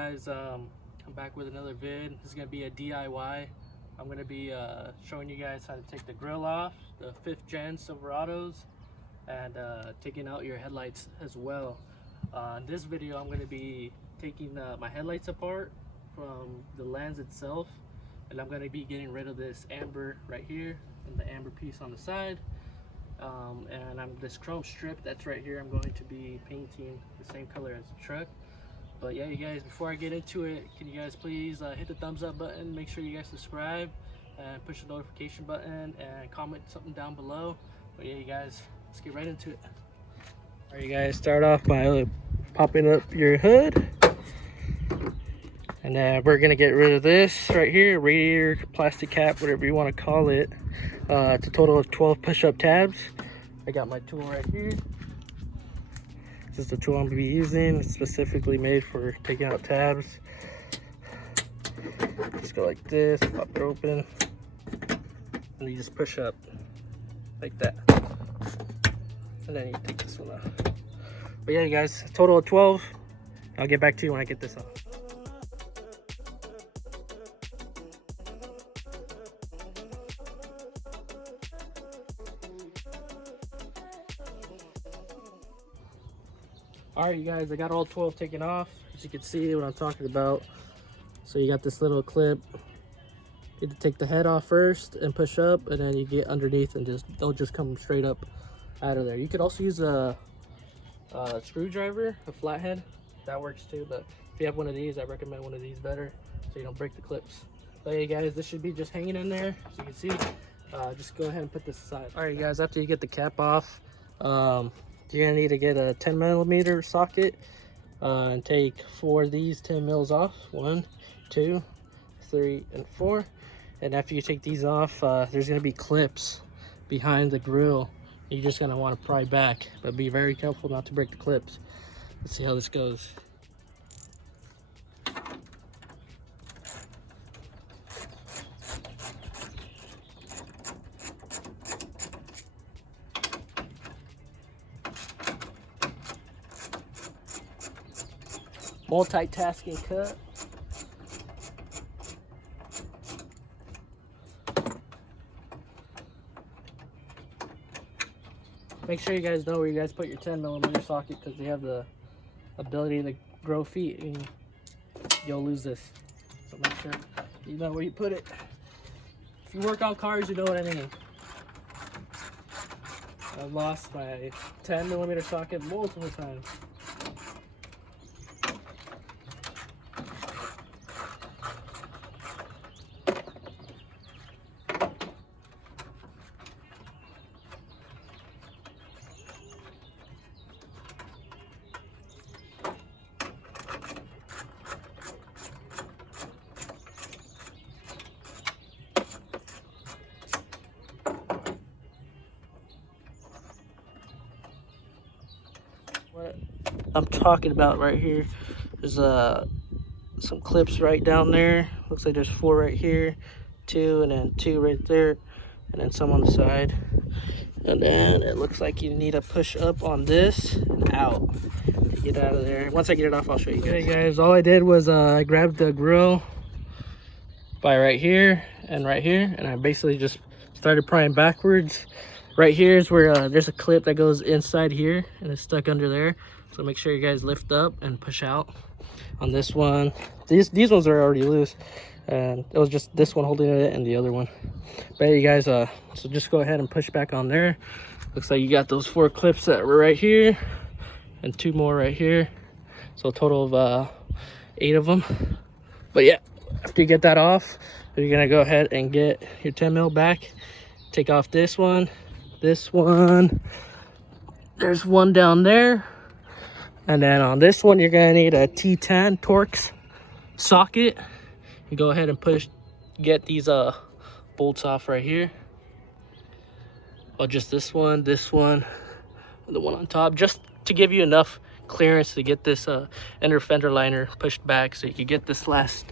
guys, I'm back with another vid. This is gonna be a DIY. I'm gonna be showing you guys how to take the grill off the 5th gen Silverados and taking out your headlights as well. In this video I'm gonna be taking my headlights apart from the lens itself, and I'm gonna be getting rid of this amber right here and the amber piece on the side. And this chrome strip that's right here, I'm going to be painting the same color as the truck. But yeah, you guys, before I get into it, can you guys please hit the thumbs up button, make sure you guys subscribe and push the notification button and comment something down below. But yeah, you guys, let's get right into it. All right, you guys, start off by popping up your hood, and we're gonna get rid of this right here, radiator plastic cap, whatever you want to call it. It's a total of 12 push-up tabs. I got my tool right here. This is the tool I'm gonna be using. It's specifically made for taking out tabs. Just go like this, pop it open, and you just push up like that. And then you take this one out. But yeah, you guys, a total of 12. I'll get back to you when I get this off. Alright, you guys, I got all 12 taken off. As you can see what I'm talking about. So you got this little clip. You have to take the head off first and push up, and then you get underneath and they'll just come straight up out of there. You could also use a screwdriver, a flathead. That works too, but if you have one of these, I recommend one of these better so you don't break the clips. But hey guys, this should be just hanging in there. As you can see, just go ahead and put this aside. Alright guys, after you get the cap off, you're gonna need to get a 10mm socket and take 4 of these 10 mils off. 1, 2, 3, and 4. And after you take these off, there's gonna be clips behind the grill. You're just gonna want to pry back, but be very careful not to break the clips. Let's see how this goes. Multitasking cut. Make sure you guys know where you guys put your 10mm socket, because they have the ability to grow feet and you'll lose this. So make sure you know where you put it. If you work on cars, you know what I mean. I've lost my 10mm socket multiple times. What I'm talking about right here, there's some clips right down there. Looks like there's 4 right here, 2, and then 2 right there, and then some on the side. And then it looks like you need to push up on this and out to get out of there. Once I get it off, I'll show you guys. Okay guys, all I did was I grabbed the grill by right here and right here, and I basically just started prying backwards. Right here is where there's a clip that goes inside here and it's stuck under there. So make sure you guys lift up and push out. On this one, these ones are already loose, and it was just this one holding it and the other one. But hey, you guys, so just go ahead and push back on there. Looks like you got those 4 clips that were right here and 2 more right here. So a total of 8 of them. But yeah, after you get that off, you're gonna go ahead and get your 10mm back. Take off this one. This one, there's one down there, and then on this one you're gonna need a T10 Torx socket. You go ahead and get these bolts off right here, or just this one, and the one on top, just to give you enough clearance to get this inner fender liner pushed back, so you can get this last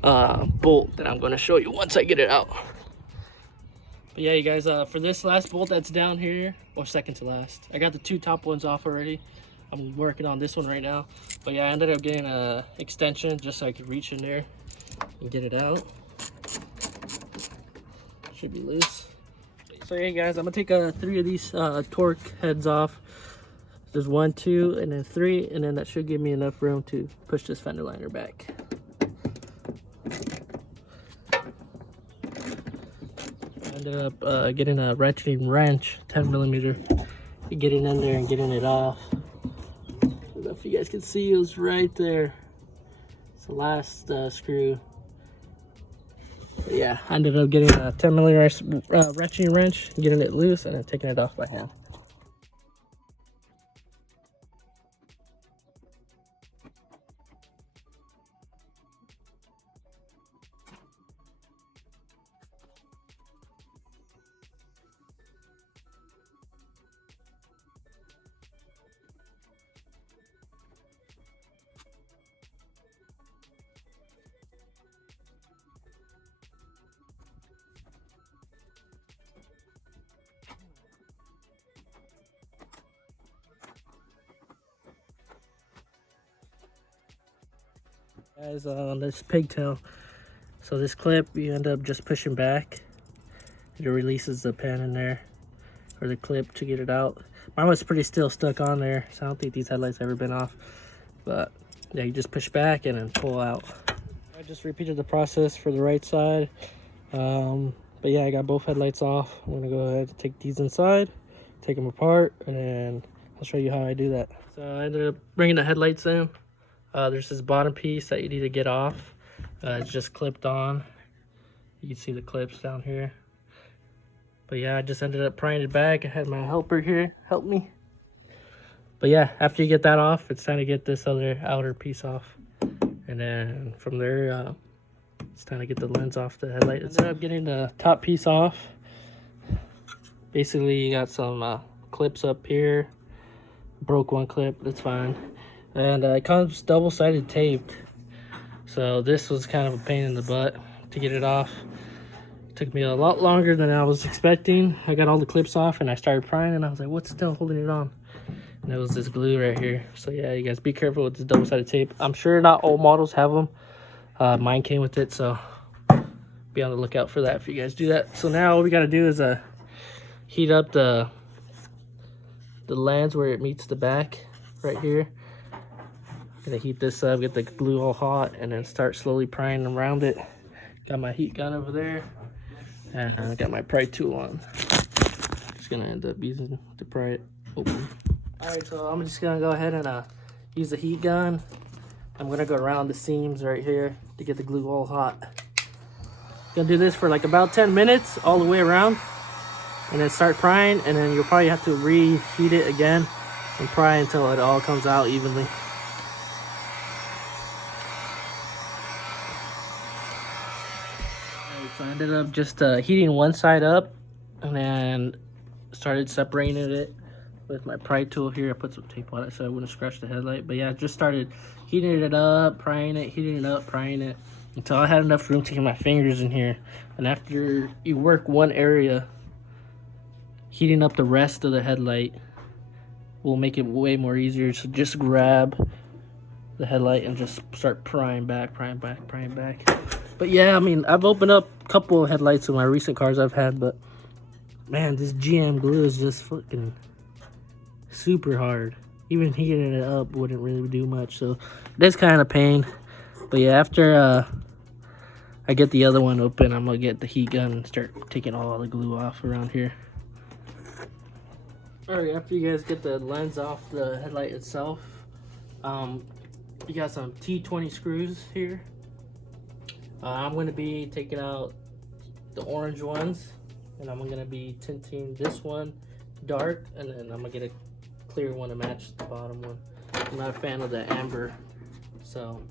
bolt that I'm going to show you once I get it out. But yeah, you guys, for this last bolt that's down here, or second to last, I got the 2 top ones off already. I'm working on this one right now. But yeah, I ended up getting a extension just so I could reach in there and get it out. Should be loose. So yeah guys, I'm gonna take 3 of these torque heads off. There's 1, 2, and then 3, and then that should give me enough room to push this fender liner back. I ended up getting a ratcheting wrench, 10mm, getting in there and getting it off. I don't know if you guys can see, it was right there. It's the last screw. But yeah, I ended up getting a 10mm ratcheting wrench, getting it loose, and then taking it off by hand. Guys, on this pigtail, so this clip you end up just pushing back, it releases the pin in there, or the clip to get it out. Mine was pretty still stuck on there, so I don't think these headlights ever been off. But yeah, you just push back and then pull out. I just repeated the process for the right side. But yeah, I got both headlights off. I'm gonna go ahead and take these inside, take them apart, and then I'll show you how I do that. So I ended up bringing the headlights in. There's this bottom piece that you need to get off. It's just clipped on. You can see the clips down here. But yeah, I just ended up prying it back. I had my helper here help me. But yeah, after you get that off, it's time to get this other outer piece off. And then from there, it's time to get the lens off the headlight. I ended up getting the top piece off. Basically, you got some clips up here. Broke one clip, that's fine. And it comes double-sided taped. So this was kind of a pain in the butt to get it off. It took me a lot longer than I was expecting. I got all the clips off and I started prying and I was like, what's still holding it on? And it was this glue right here. So yeah, you guys be careful with this double-sided tape. I'm sure not all models have them. Mine came with it, so be on the lookout for that if you guys do that. So now all we gotta do is heat up the lens where it meets the back right here. Gonna heat this up, get the glue all hot, and then start slowly prying around it. Got my heat gun over there, and I got my pry tool on. Just gonna end up using to pry it open. Alright, so I'm just gonna go ahead and use the heat gun. I'm gonna go around the seams right here to get the glue all hot. Gonna do this for like about 10 minutes all the way around, and then start prying, and then you'll probably have to reheat it again and pry until it all comes out evenly. So I ended up just heating one side up and then started separating it with my pry tool here. I put some tape on it so I wouldn't scratch the headlight. But yeah, I just started heating it up, prying it, heating it up, prying it until I had enough room to get my fingers in here. And after you work one area, heating up the rest of the headlight will make it way more easier. So just grab the headlight and just start prying back, prying back, prying back. But yeah, I mean, I've opened up a couple of headlights in my recent cars I've had, but man, this GM glue is just fucking super hard. Even heating it up wouldn't really do much, so that's kind of pain. But yeah, after I get the other one open, I'm gonna get the heat gun and start taking all the glue off around here. Alright, after you guys get the lens off the headlight itself, you got some T20 screws here. I'm going to be taking out the orange ones, and I'm going to be tinting this one dark, and then I'm going to get a clear one to match the bottom one. I'm not a fan of the amber, so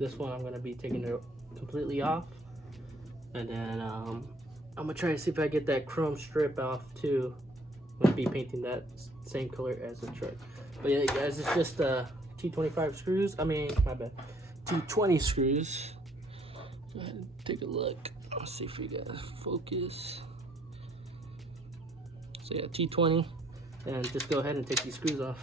this one I'm going to be taking it completely off, and then I'm going to try to see if I get that chrome strip off too. I'm going to be painting that same color as the truck. But yeah, guys, it's just T25 screws. I mean, my bad, T20 screws. Go ahead and take a look. Let's see if we got focus. So yeah, T20, and just go ahead and take these screws off.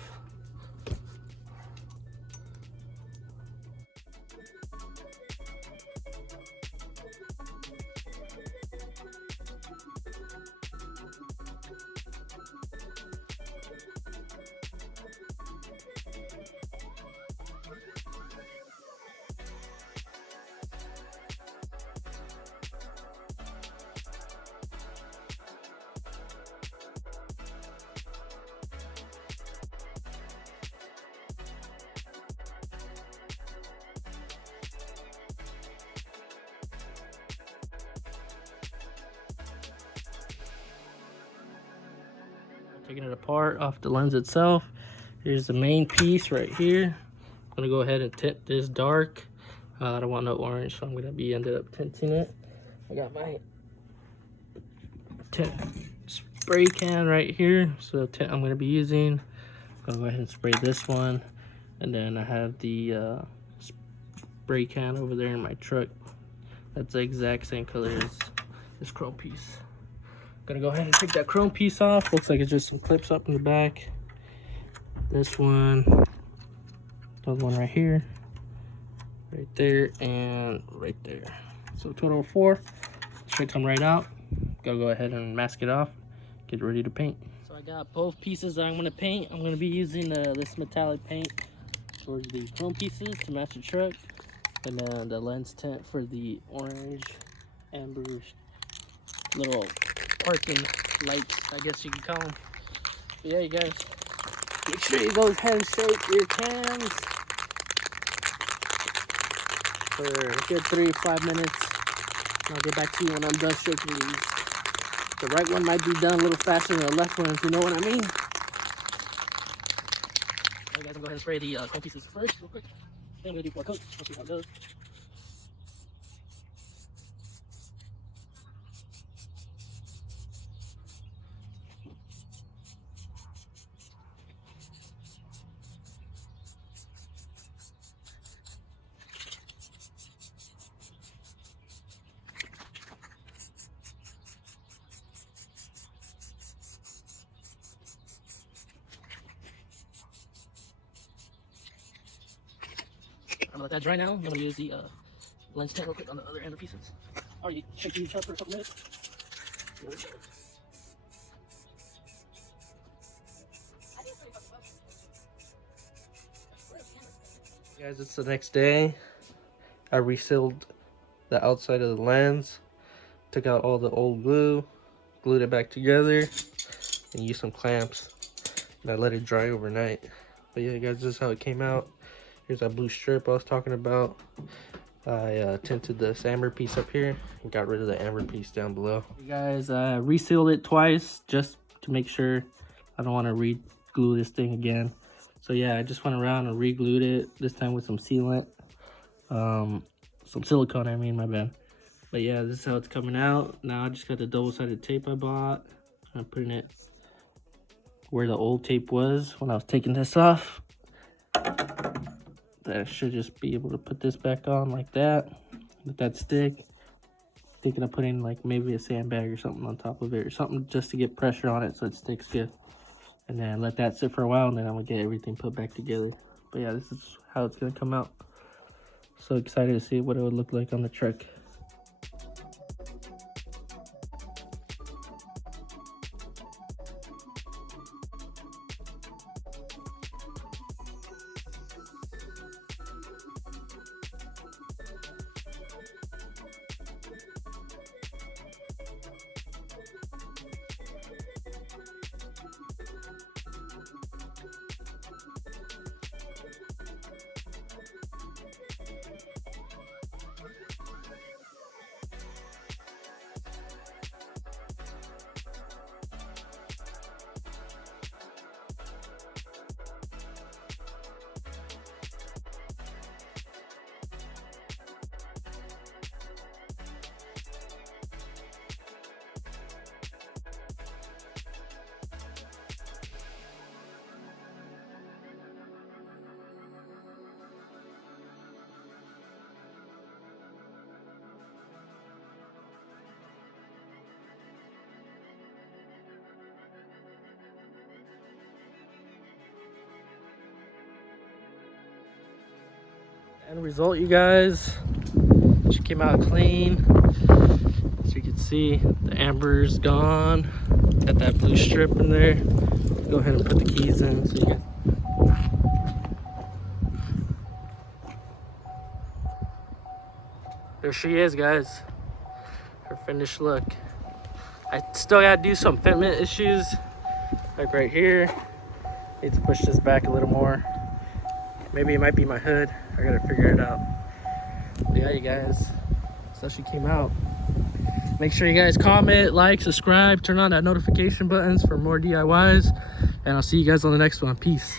Taking it apart off the lens itself. Here's the main piece right here. I'm gonna go ahead and tint this dark. I don't want no orange, so I'm gonna ended up tinting it. I got my tint spray can right here. So the tint I'm gonna be using. I'm gonna go ahead and spray this one, and then I have the spray can over there in my truck. That's the exact same color as this chrome piece. Gonna go ahead and take that chrome piece off. Looks like it's just some clips up in the back. This one, another one right here, right there, and right there. So total of 4. Should come right out. Gotta go ahead and mask it off, get ready to paint. So I got both pieces that I'm gonna paint. I'm gonna be using this metallic paint for the chrome pieces to match the truck, and then the lens tint for the orange amber little parking lights, I guess you can call them. But yeah, you guys, make sure you go ahead and shake your cans for a good 3 to 5 minutes. And I'll get back to you when I'm done shaking these. The right one might be done a little faster than the left one, if you know what I mean. Alright guys, I'm going to go ahead and spray the chrome pieces first, real quick. Then I'm going to do 4 coats. We'll see how it goes. I'm gonna let that dry now. I'm gonna use the lens tint real quick on the other end of pieces. Already shaking each up for a couple minutes. Here we go. Guys, it's the next day. I resealed the outside of the lens, took out all the old glue, glued it back together, and used some clamps. And I let it dry overnight. But yeah, guys, this is how it came out. Here's that blue strip I was talking about. I tinted this amber piece up here and got rid of the amber piece down below. You guys, resealed it twice just to make sure. I don't want to re-glue this thing again. So yeah, I just went around and re-glued it, this time with some sealant. Some silicone, I mean, my bad. But yeah, this is how it's coming out. Now I just got the double-sided tape I bought. I'm putting it where the old tape was when I was taking this off. I should just be able to put this back on like that. Let that stick. Thinking of putting like maybe a sandbag or something on top of it, or something just to get pressure on it so it sticks good. And then let that sit for a while, and then I'm gonna get everything put back together. But yeah, this is how it's gonna come out. So excited to see what it would look like on the truck. End result, you guys, she came out clean. As you can see, the amber's gone. Got that blue strip in there. Go ahead and put the keys in so you guys. There she is, guys. Her finished look. I still gotta do some fitment issues, like right here. Need to push this back a little more. Maybe it might be my hood. I gotta figure it out. But yeah, you guys, so she came out. Make sure you guys comment, like, subscribe, turn on that notification buttons for more DIYs, and I'll see you guys on the next one. Peace.